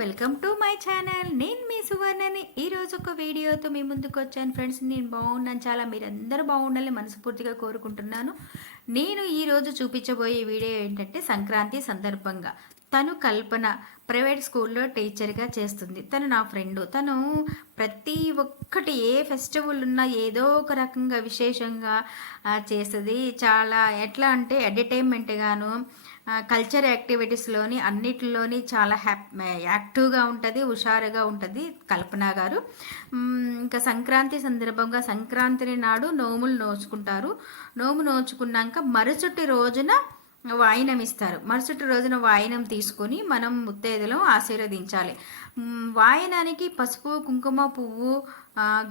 Welcome to my channel. నేను మీ సువర్ణని. ఈరోజు ఒక వీడియోతో మీ ముందుకు వచ్చాను ఫ్రెండ్స్. నేను బాగున్నాను. చాలా మీరందరూ బాగుండాలని మనస్ఫూర్తిగా కోరుకుంటున్నాను. నేను ఈరోజు చూపించబోయే వీడియో ఏంటంటే సంక్రాంతి సందర్భంగా. తను కల్పన ప్రైవేట్ స్కూల్లో టీచర్గా చేస్తుంది. తను నా ఫ్రెండ్. తను ప్రతి ఒక్కటి ఏ ఫెస్టివల్ ఉన్నా ఏదో ఒక రకంగా విశేషంగా చేస్తుంది. చాలా ఎట్లా అంటే ఎంటర్టైన్మెంట్ గాను కల్చర్ యాక్టివిటీస్లోని అన్నిటిలోని చాలా హ్యాప్ యాక్టివ్గా ఉంటుంది హుషారుగా ఉంటుంది కల్పన గారు. ఇంకా సంక్రాంతి సందర్భంగా సంక్రాంతి నాడు నోములు నోచుకుంటారు. నోము నోచుకున్నాక మరుసటి రోజున వాయినం ఇస్తారు. మరుసటి రోజున వాయినం తీసుకొని మనం ముత్తైదులను ఆశీర్వదించాలి. వాయనానికి పసుపు కుంకుమ పువ్వు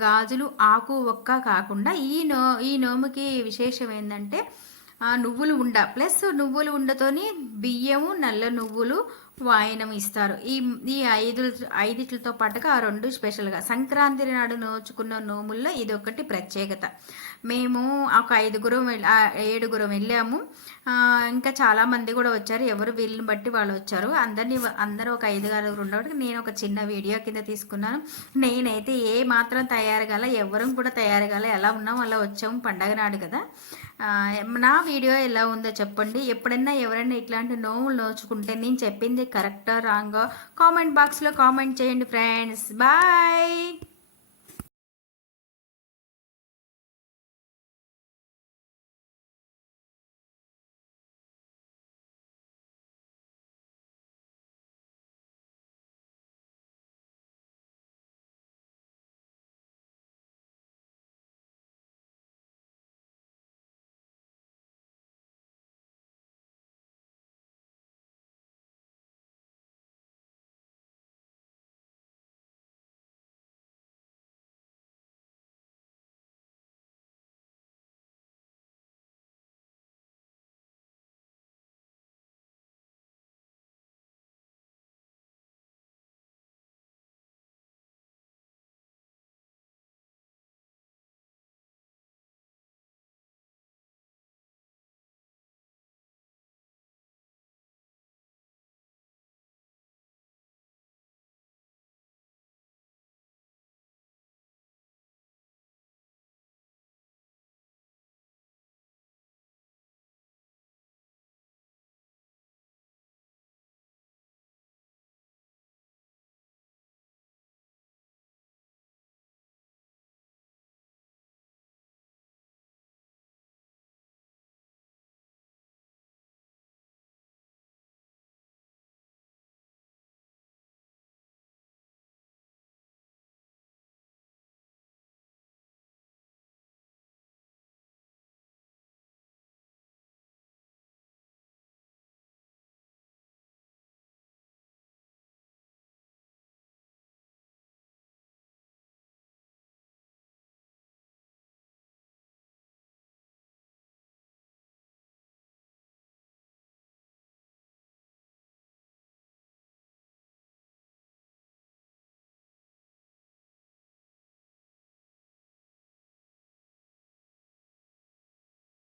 గాజులు ఆకు ఒక్క కాకుండా ఈ నో ఈ నోముకి విశేషం ఏంటంటే నువ్వులు ఉండ ప్లస్ నువ్వులు ఉండతోని బియ్యము నల్ల నువ్వులు వాయనం ఇస్తారు. ఈ ఈ ఐదు ఐదిట్లతో పాటుగా ఆ రెండు స్పెషల్గా. సంక్రాంతి నాడు నోచుకున్న నోముల్లో ఇది ఒకటి ప్రత్యేకత. మేము ఒక ఐదుగురం ఏడుగురం వెళ్ళాము. ఇంకా చాలామంది కూడా వచ్చారు. ఎవరు వీళ్ళని బట్టి వాళ్ళు వచ్చారు. అందరినీ అందరూ ఒక ఐదు ఆరుగురు ఉండబట్టి నేను ఒక చిన్న వీడియో కింద తీసుకున్నాను. నేనైతే ఏ మాత్రం తయారు కాల ఎవరం కూడా తయారు కాల. ఎలా ఉన్నాం అలా వచ్చాము పండగ నాడు కదా. నా వీడియో ఎలా ఉందో చెప్పండి. ఎప్పుడైనా ఎవరైనా ఇట్లాంటి నోవులు నోచుకుంటే నేను చెప్పింది కరెక్టా రాంగా కామెంట్ బాక్స్లో కామెంట్ చేయండి ఫ్రెండ్స్. బాయ్!